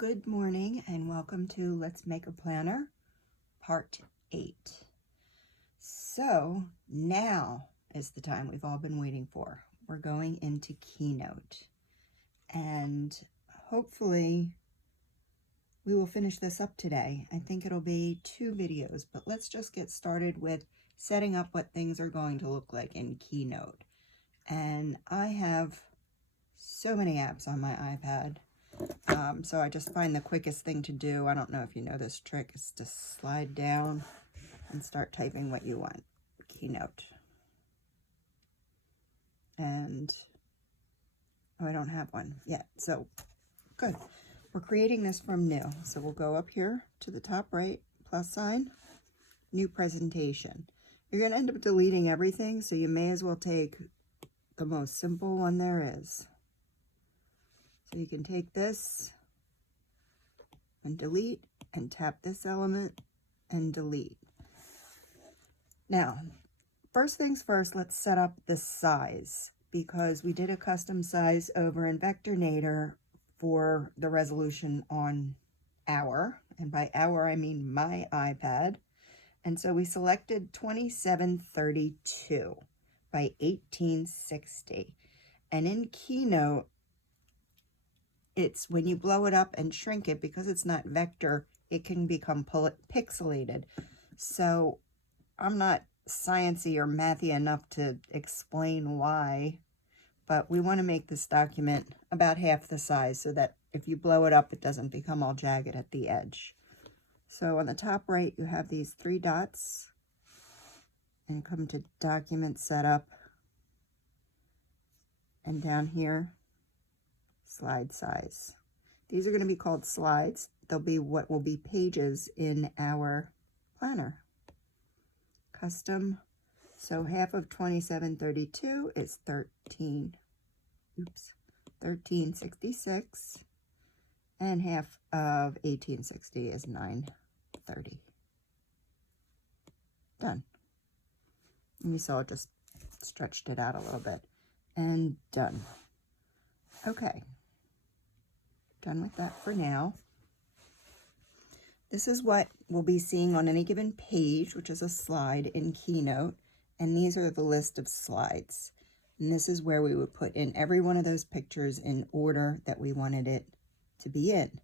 Good morning and welcome to Let's Make a Planner, Part 8. So now is the time we've all been waiting for. We're going into Keynote and hopefully we will finish this up today. I think it'll be 2 videos, but let's just get started with setting up what things are going to look like in Keynote. And I have so many apps on my iPad. So I just find the quickest thing to do, I don't know if you know this trick, is to slide down and start typing what you want. Keynote. And, oh, I don't have one yet, so good. We're creating this from new. So we'll go up here to the top right, plus sign, new presentation. You're going to end up deleting everything, so you may as well take the most simple one there is. So you can take this and delete and tap this element and delete. Now, first things first, let's set up the size because we did a custom size over in Vectornator for the resolution on our, and by our I mean my iPad. And so we selected 2732 by 1860. And in Keynote, it's when you blow it up and shrink it, because it's not vector, it can become pixelated. So I'm not sciencey or mathy enough to explain why, but we want to make this document about half the size so that if you blow it up, it doesn't become all jagged at the edge. So on the top right, you have these 3 dots and come to document setup. And down here, slide size. These are going to be called slides. They'll be what will be pages in our planner. Custom. So half of 2732 is 1366. And half of 1860 is 930. Done. And you saw it just stretched it out a little bit. And done. Okay. Done with that for now. This is what we'll be seeing on any given page, which is a slide in Keynote. And these are the list of slides. And this is where we would put in every one of those pictures in order that we wanted it to be in.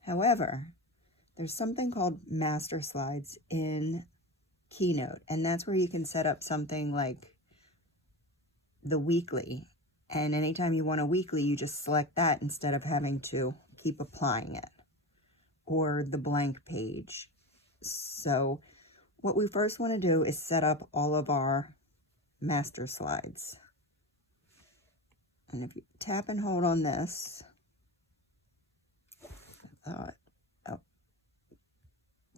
However, there's something called master slides in Keynote. And that's where you can set up something like the weekly. And anytime you want a weekly, you just select that instead of having to keep applying it, or the blank page. So what we first want to do is set up all of our master slides. And if you tap and hold on this,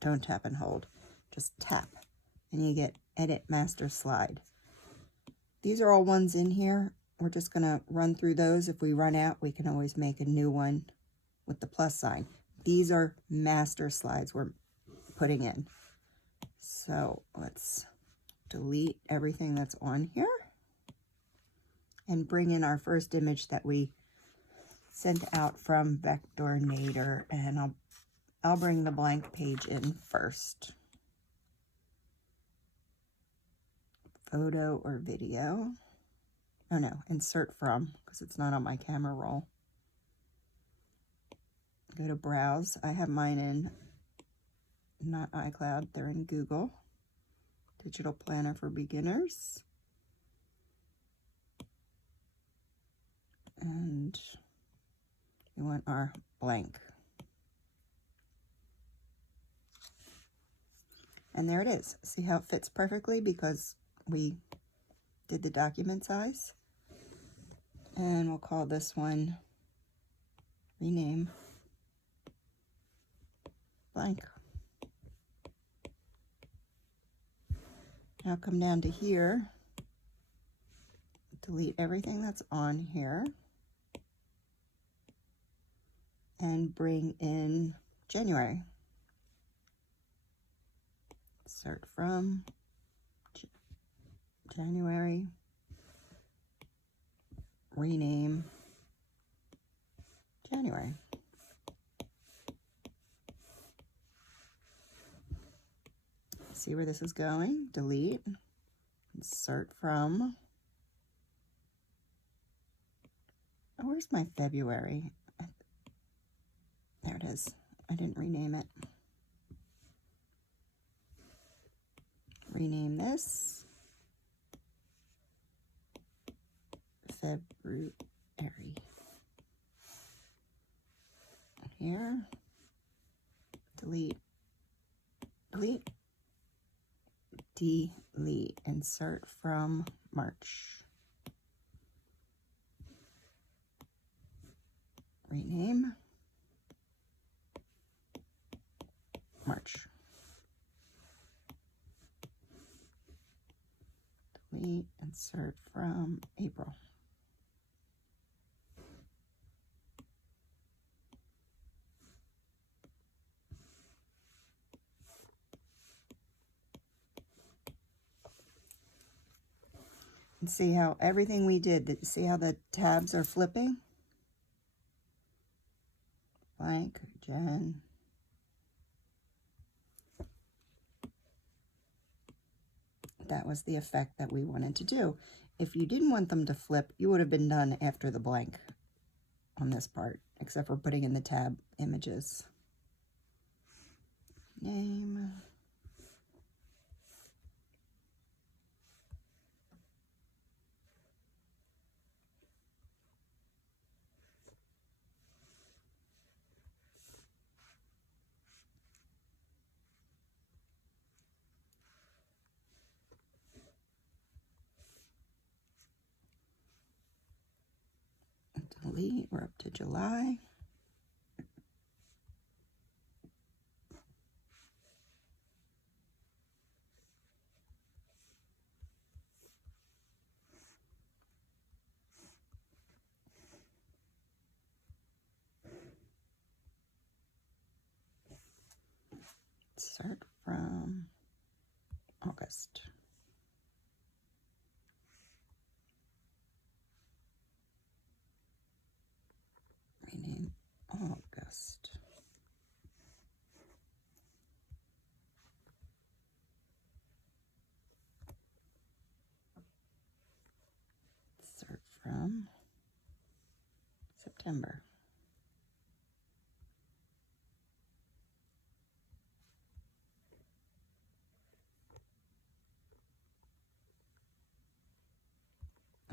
don't tap and hold, just tap, and you get edit master slide. These are all ones in here. We're just going to run through those. If we run out, we can always make a new one with the plus sign. These are master slides we're putting in. So let's delete everything that's on here and bring in our first image that we sent out from Vectornator. And I'll bring the blank page in first. Photo or video. Oh no, insert from, because it's not on my camera roll. Go to browse. I have mine in not iCloud, they're in Google. Digital Planner for Beginners. And we want our blank. And there it is. See how it fits perfectly because we did the document size. And we'll call this one, rename, blank. Now come down to here, delete everything that's on here, and bring in January. Insert from January, rename January. see where this is going? Delete, insert from. Oh, where's my February? There it is. I didn't rename it. Rename this February. Here, delete, delete, delete, insert from March. Rename March. Delete, insert from April. And see how everything we did, see how the tabs are flipping? Blank, Jen. That was the effect that we wanted to do. If you didn't want them to flip, you would have been done after the blank on this part, except for putting in the tab images. Name. Delete, we're up to July. Start from August. Rename August. Start from September.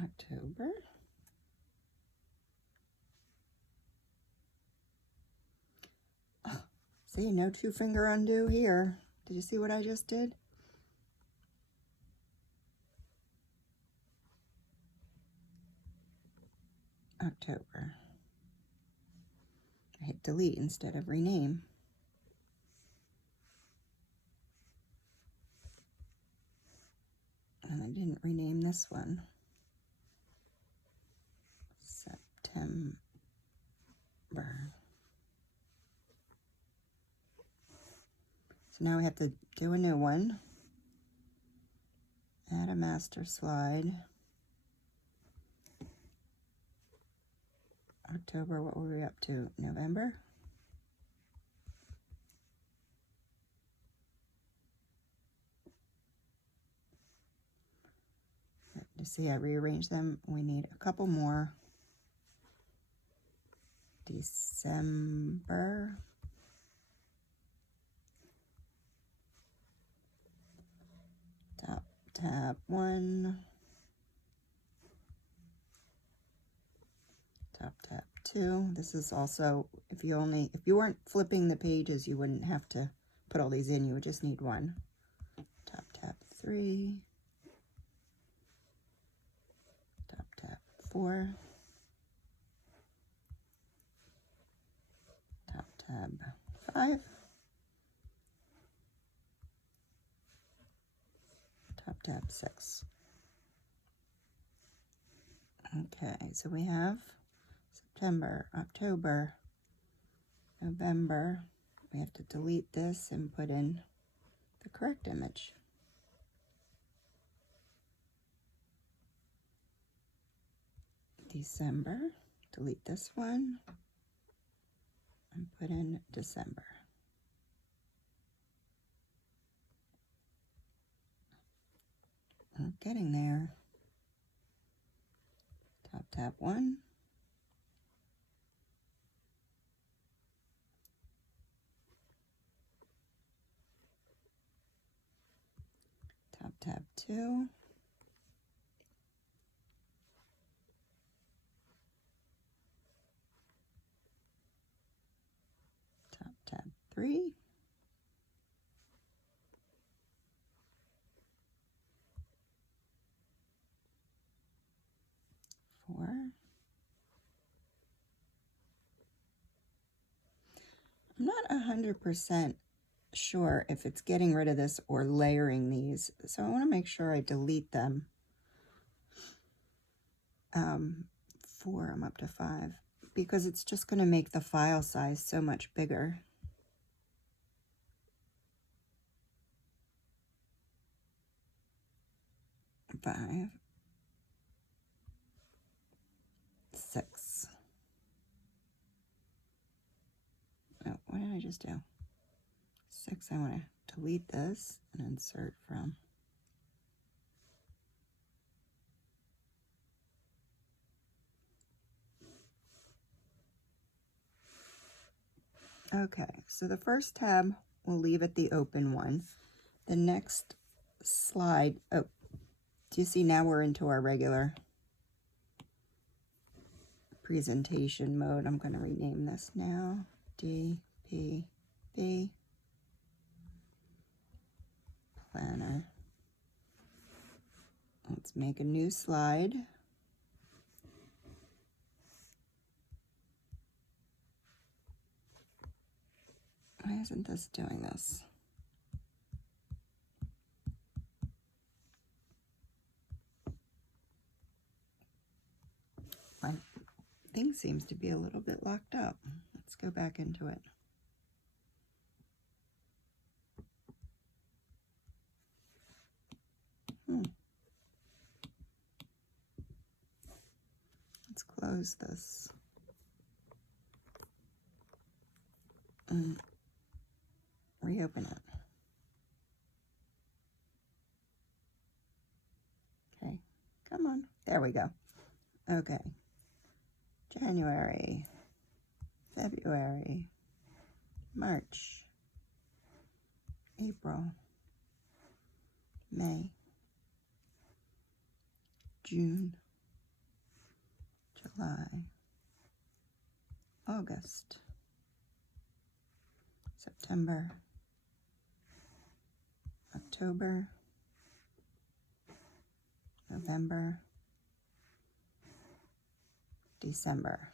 October. Oh, see, no two-finger undo here. Did you see what I just did? October. I hit delete instead of rename. And I didn't rename this one. September. So now we have to do a new one. Add a master slide. October, what were we up to? November? You see, I rearranged them. We need a couple more. December. Top tab 1. Top tab 2. This is also, if you weren't flipping the pages, you wouldn't have to put all these in. You would just need one. Top tab 3. Top tab 4. Top tab 5. Top tab 6. Okay, so we have September, October, November. We have to delete this and put in the correct image. December, delete this one and put in December. We're getting there. Tap 1. Tap 2. Tap 3. 4. I'm not 100% sure if it's getting rid of this or layering these, so I want to make sure I delete them. 4, I'm up to 5, because it's just going to make the file size so much bigger. 5, 6. Oh, what did I just do? 6, I want to delete this and insert from. Okay, so the first tab we'll leave at the open one. The next slide, oh, do you see now we're into our regular presentation mode? I'm going to rename this now, DPB Planner. Let's make a new slide. Why isn't this doing this? My thing seems to be a little bit locked up. Let's go back into it. Let's close this. And reopen it. Okay, come on. There we go. Okay. January, February, March, April, May, June, July, August, September, October, November, December.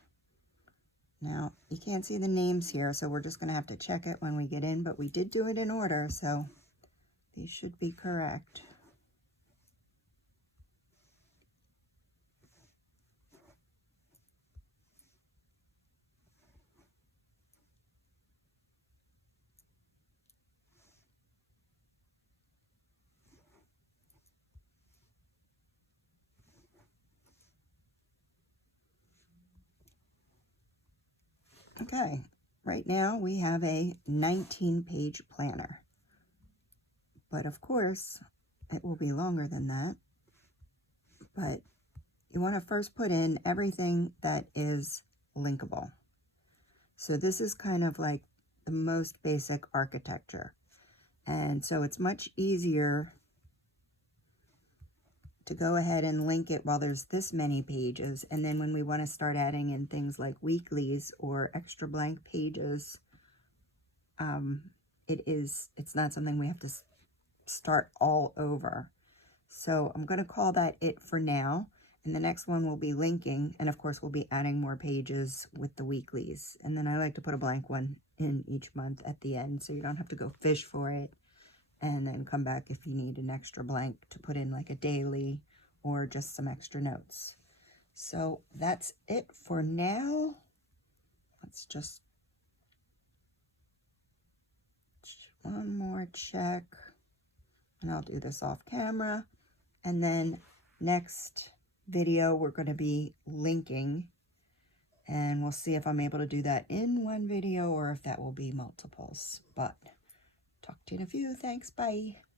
Now, you can't see the names here, so we're just going to have to check it when we get in, but we did do it in order, so these should be correct. Okay, right now we have a 19-page planner, but of course it will be longer than that. But you want to first put in everything that is linkable. So this is kind of like the most basic architecture, and so it's much easier to go ahead and link it while there's this many pages, and then when we want to start adding in things like weeklies or extra blank pages, it's not something we have to start all over. So I'm going to call that it for now, and the next one will be linking, and of course we'll be adding more pages with the weeklies, and then I like to put a blank one in each month at the end so you don't have to go fish for it and then come back if you need an extra blank to put in like a daily or just some extra notes. So that's it for now. Let's just one more check, and I'll do this off camera, and then next video we're going to be linking, and we'll see if I'm able to do that in one video or if that will be multiples. But talk to you in a few. Thanks. Bye.